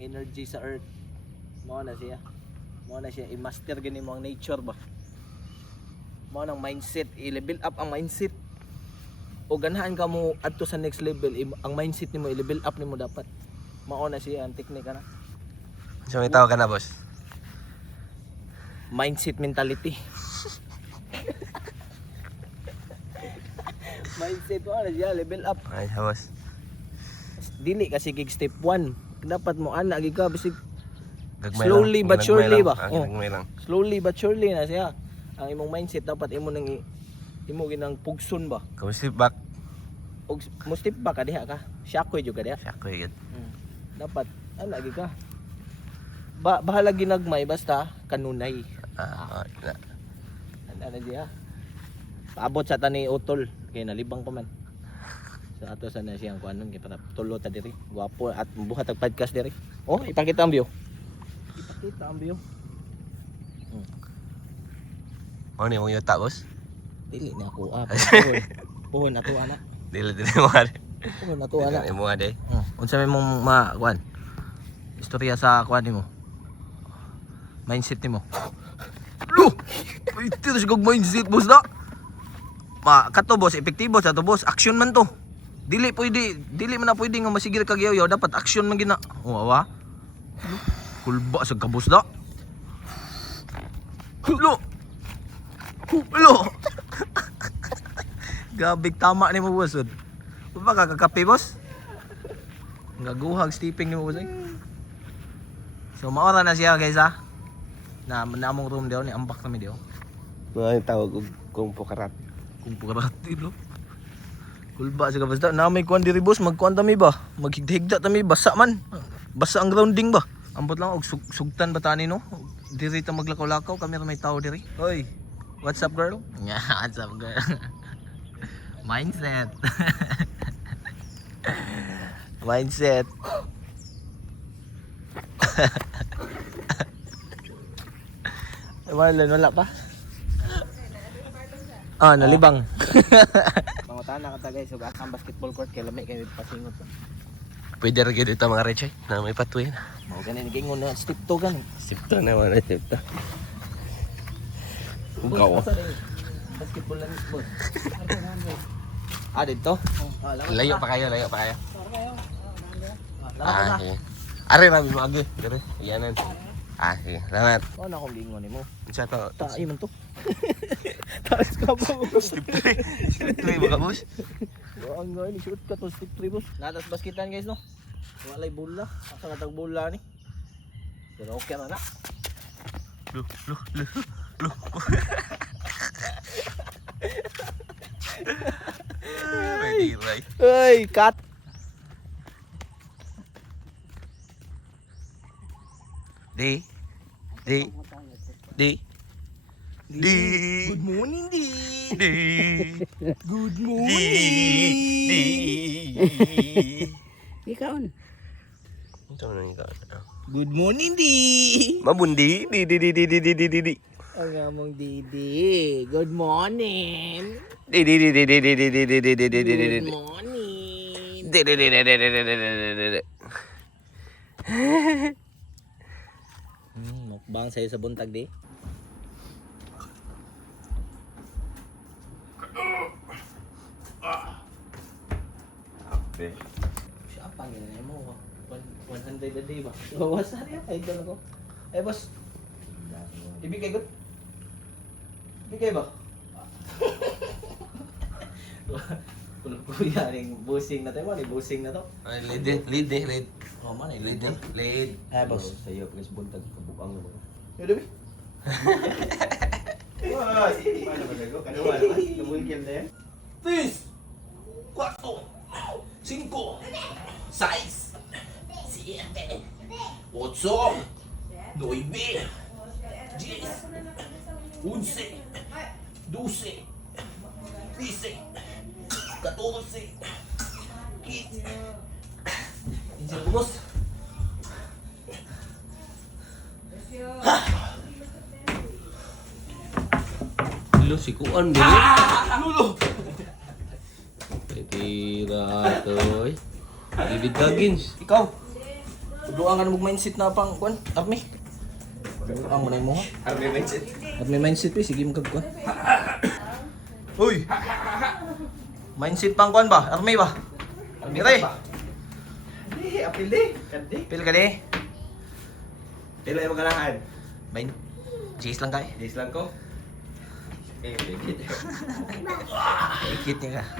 energy sa earth. Mao na siya. Mao na siya i-master gani mo ang nature ba. Mao nang mindset, i-level up ang mindset. O ganahan ka mo adto sa next level, ang mindset nimo i-level up nimo dapat. Mao na siya ang technique na. So may tawag ka na, boss? Mindset mentality. Mindset mo na siya, level up. Ay, boss. Dili kasi kig step 1. Dapat mo ana gid ka bisig Gagmay slowly lang. but surely Lang. ba? Gagmay lang. Slowly but surely na siya. Ang imong mindset dapat imo nang imo ginang pugson ba? Kung step back, Og mo step back ka diha ka. Shockwave jud ka diha. siya ko yun. Dapat ana gid ka. Bahala ginagmay basta kanunay. Ana diha. Paabot sa tani utol kay nalibang pa man. Sa ato sa na siyang kuanon kay para tulo ta diri. Gwapo at buhat ang podcast diri. Oh, ipakita ang view. Ipakita ang view. Ano ni mong yuta, boss? Dili na ako puhon ato ana. Dili mo ade. Puhon ato ana. Dili mo ade. Unsa may mong kuan? Istorya sa kuan nimo. Mindset nimo. Lo! Ay, tiras kog mindset boss na. Kato boss, epektibo sa to boss. Action man to. Dili man na pwede nga masigil kag yaw, dapat action man gina. O awa. Kulba sa kabos da. Lo! Lo! Gabig tama ni mo boss. Pa kakakape boss? Ngaguhag steeping ni mo boss. So maora na siya guys ha. Na namong room daw ni ambak kami daw. Ano tawag kung pukarat? Kung pukarati lo. Kulba sa kabos da. Na may kuan diri boss, magkuan ta mi ba? Maghigda ta mi basa man. Basa ang grounding ba? Ambot lang og sugtan ba tani no? Diri ta maglakaw-lakaw, kami ra may tao diri. Hoy. What's up girl? Yeah, what's up girl? Mindset. Mindset. Wala pa? Nalibang. Pangutana ka ta guys, ug ang basketball court kay lami kay pasingot. Pwede rin dito mga rechay na may patuyin. Mao ganin gingon na step 2 gani. Step 2 naman na step 2. Ugaw. Basketball lang boss. Dito? Layo pa kayo. Layo Okay. Are rabi mo agi. Dire, iyanan. Okay, salamat. Ano akong gingon nimo? Unsa to? Tayo man to. Taas ka ba mo? Step 3 mga boss. Ang gani shoot ka to step 3 boss. Natas basketan guys no. Walay bola. Asa na tag bola ni? Pero okay na na. Lu. Ready, right? Hey, cut. Di. Good morning, Di. Good Ikaw na. Ito na ikaw. Good morning, Di. Mabundi. Di. Ang among Didi. Good morning. Di. Good morning. Mukbang sa'yo sa buntag, Di. Siya pang ginanay mo. 100 a day ba? Bawasan yan. Kahit doon ako. Eh, boss. Ibigay ko. Ibigay ba? Kung kuya ring busing na tayo, busing na to. Ay, lead. Oh, man, Lead. Eh, boss. Sa'yo, please, buntag kabukang mo. Yun, Dabi. Paano ba lago? Kanuwa naman? Namulkil na yan? 3, 4, 5, 6, 7, 8, 9, 10, 11, 12, 13, 14, 15. Injil ko, boss. Lo, si Kuan din. Lulo! Tira to. David Goggins. Ikaw, Buang ka na mag-mindset na pang kuan, army. Buang mo na mo ha. Army mindset. Army mindset eh, sige magkagkuan. Uy! Mindset pang kuan ba? Army ba? Army re. Hindi, apil di. Kandi. Pil ka di. Pila yung magalahan. Main. Cheese lang kay. Days lang ko. Eh, legit. Ikit niya ka.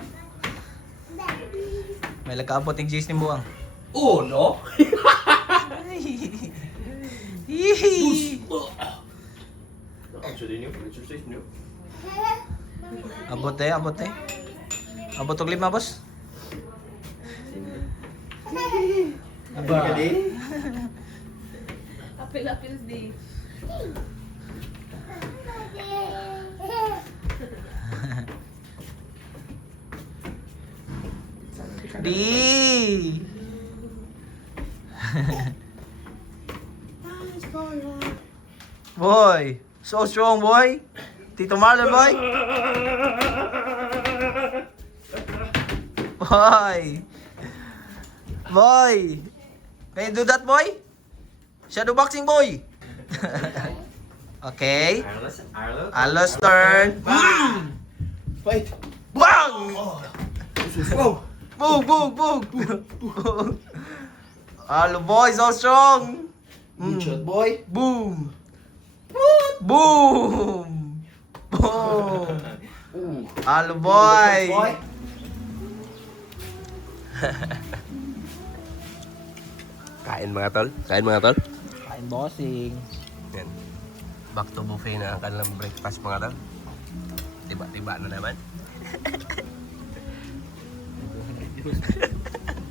May lagkaabot yung cheese ni buang. Oh, no? Actually, new. Exercise new. Abot eh, abot eh. Abot og 5 boss. Apil ka di? Apil di. Di. Boy, so strong boy. Tito Marlon boy. Boy. Boy. Can you do that boy? Shadow boxing boy. Okay. Arlo? Alos turn. Fight! Bang! Wow! Boom, boom, boom. Hello boy, so strong. Good shot, boy. Boom. Boom. Boom. Hello boy. Boy. Kain mga tol. Kain mga tol. Kain bossing. Yan. Back to buffet na ang kanilang breakfast mga tol. Tiba-tiba na naman.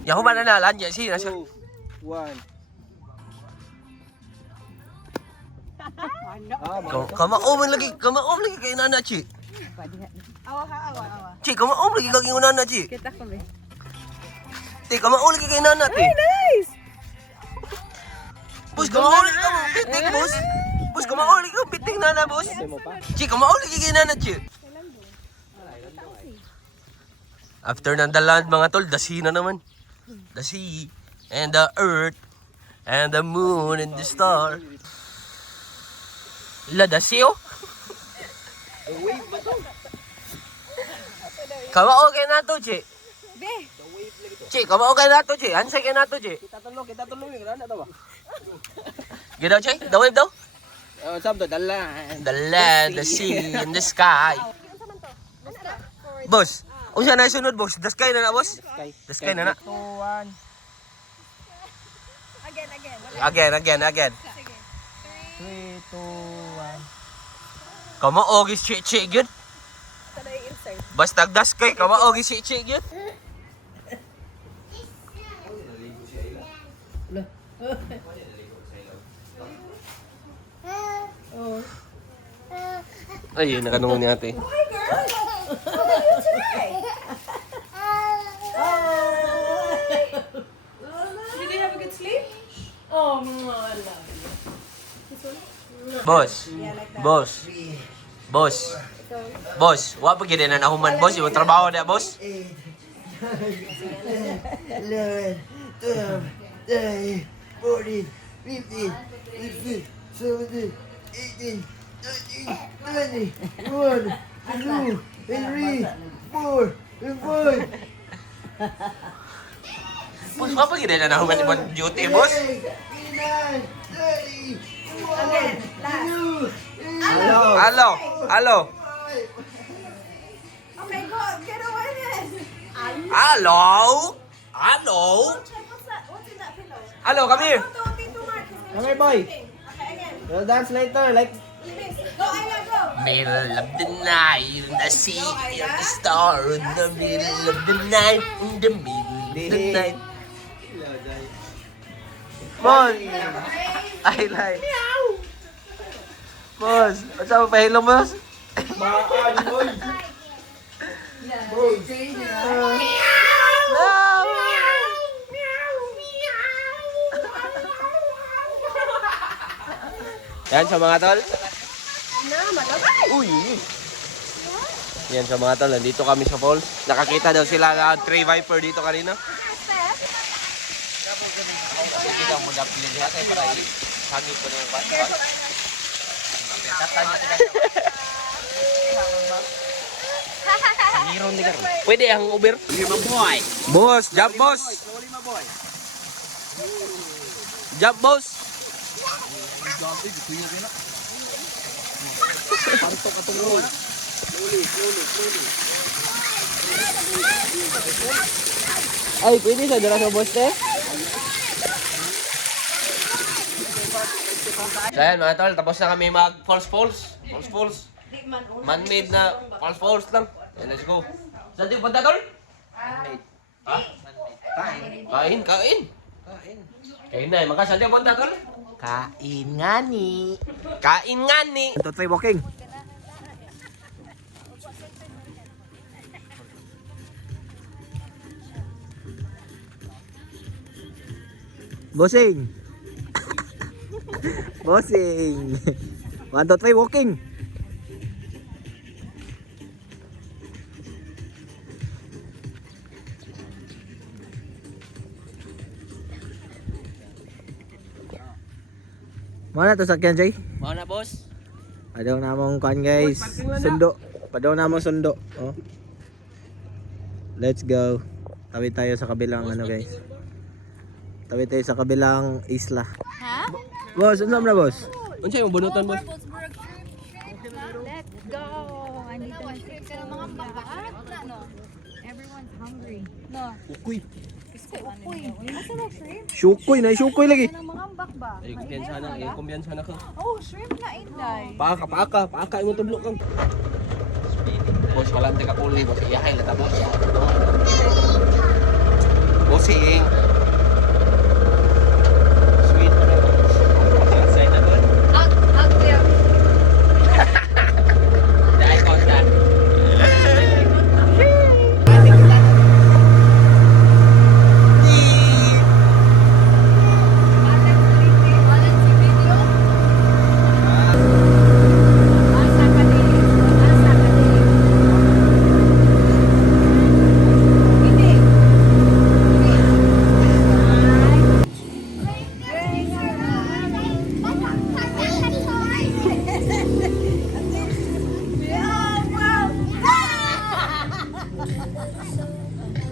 Ya ko ba nanalan? Ya si nasa. 1. Kamaom lagi kay nana chi. Awa. Chi, kamaom lagi kay nana chi. Kita ko be. Ti, kamaom lagi kay nana ti. Nice! Bus, kamaom lagi ka mo pitik bus. Bus, kamaom lagi ka pitik nana bus. Chi, kamaom lagi kay nana chi. After ng the land mga tol, the sea na naman. The sea and the earth and the moon and the star. La, the sea oh. Kamao kay nato, Chi. Be. Chi, kamao kay nato, Chi. Ansay kay nato, Chi. Kita tuloy, na to ba? Get out, Chi. The wave daw. Sabto, dalan. The land, the sea, and the sky. Boss, unsa na sunod, boss? The sky na na, boss? The sky na na. 2, 1. Again. Sige. 3, 2, 1. Kamao gis Chi gyud. Kada insert. Basta the sky, kamao gis Chi gyud. Ayun, nakanungo ni ate. Did you have a good sleep? Oh, I love you. Boss. Boss, wa pa gid na nahuman boss, yung trabaho na boss. 11, 12, 13, 14, 15, 16, 17, 18, 19, 20, 1, 2, 3, 4, 5, Boss, wa pa gid na nahuman yung duty, boss. 29, 30, Again, last. 2, Hello. Okay, go. Get away then. Hello. Check what's in that pillow. Hello, come here. Go, Tito Mark. Come here, boy. Okay, again. We'll dance later, like... Go, Aya, go. Middle of the night, in the sea, in the star, in the middle of the night, in the middle of the night. Boss, I like. Boss, what's up, pahilong boss? Yan sa mga tol. Uy. Yan sa mga tol, nandito kami sa falls. Nakakita daw sila na 3 viper dito kanina. lang mo dapilin niya kay para hangin ko na yung bata. Pwede ang Uber? Boss, job boss. Job boss. Ay, pwede sa dala sa boss te? So ayan mga tol, tapos na kami mag falls. Man-made na falls lang. Ayan, let's go. Saan tayo punta tol? Ha? Kain. Kain na, maka saan tayo punta tol? Kain nga ni. Kain nga ni. 1, 2, 3, walking. Bossing. Bossing. 1, 2, 3, walking. Mana to sakyan Jay? Mau na boss? Padaw na mong kan guys. Sundo. Padaw na mong sundo. Oh. Let's go. Tawid tayo sa kabilang ano guys. Tawid tayo sa kabilang isla. Ha? Boss, ano na boss? Unsay mo bunutan boss? Let's go! Andito na shrimp ka ng mga bakaat na, no? Everyone's hungry. No? Ukoy. Uy, masarap shrimp. Syukoy na, syukoy lagi. Ng mga ambak ba? Kumpiyansa na ka. Oh, shrimp na inday. Paaka mo tudlo kang. Boss, walang teka kuli, boss. Iyahay lang ta, boss. Bossing. Sweet. Side na doon. Ugly. Dahil ko siya.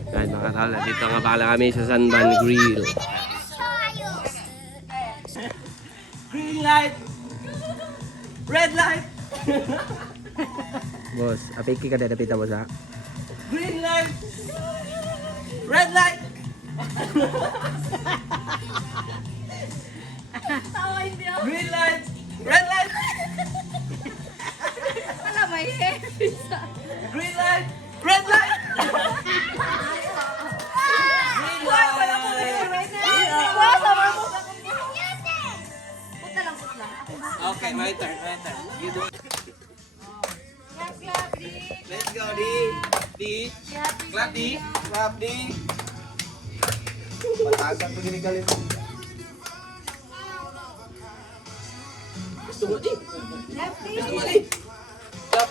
Kahit mga tala, dito nga pala kami sa Sanban Grill. Green light! Red light! Boss, apiki ka dada pita boss ha. Green light! Red light! Green light! Red light! Wala ba yun? Green light! Red light! Green light! Putla lang. Okay, my turn. You do. Let's go, D. Clap, D. Clap, D. Patagan pag ginagalit mo. Gusto mo, D. Gusto mo, D. Clap.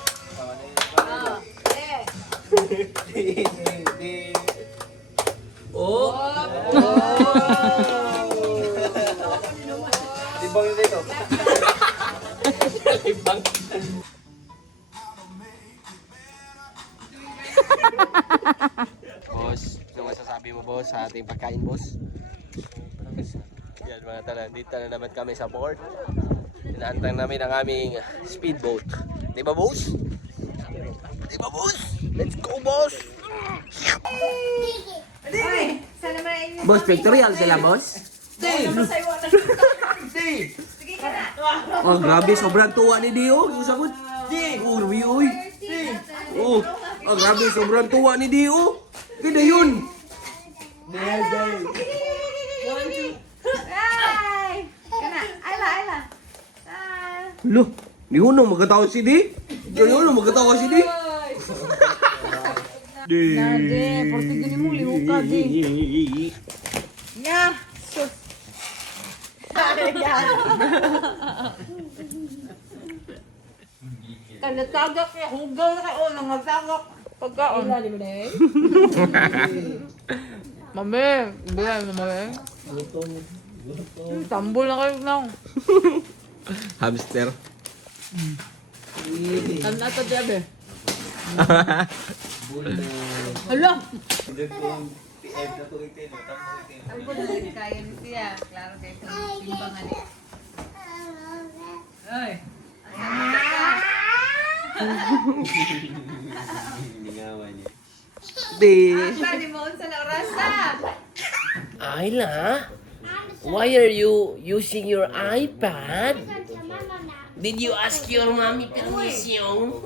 D. Oh! Libang yun dito. Libang. Boss, ano masasabi mo boss sa ating pagkain boss? Yan mga tala, dito na naman kami sa port. Inaantay namin ang aming speedboat. Di ba boss? Di ba boss? Let's go boss! Boss, pictorial sila boss. Oh, grabe, sobrang tuwa ni Dio. Yung sagot. Oh, uy. Oh, grabe, sobrang tuwa ni Dio. Kaya yun. Ay! Kana, ayla. Lo, di ko nung magkatawa si Di. Di ko nung magkatawa si Di. Nade, porti gini mo liho ka di. Nya. Sus. Kada tagak ya hugaw na kayo nang tagak pagkaon. Ila di mo dai. Mame, biya mame. Tambol na kayo lang. Hamster. Tanda to diabe. Hala! Ang po na kaya ni siya. Klaro kayo sa timbangan niya. Ay. Di mo unsa na orasa. Ayla, why are you using your iPad? Did you ask your mommy permission?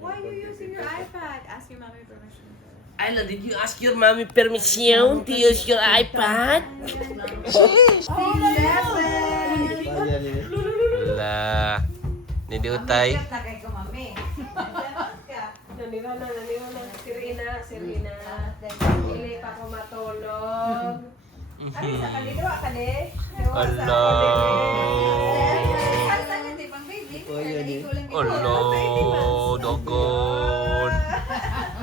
Why are you using your iPad? Ask your mommy permission. Ayla, did you ask your mommy permission to use your iPad? Wala. Hindi utay. Tagay ko mami. Nanira na. Sirina. Hindi pa ako matulog. Ano sa kanito? Kani? Ala. Salsa niya di bang baby. Ala.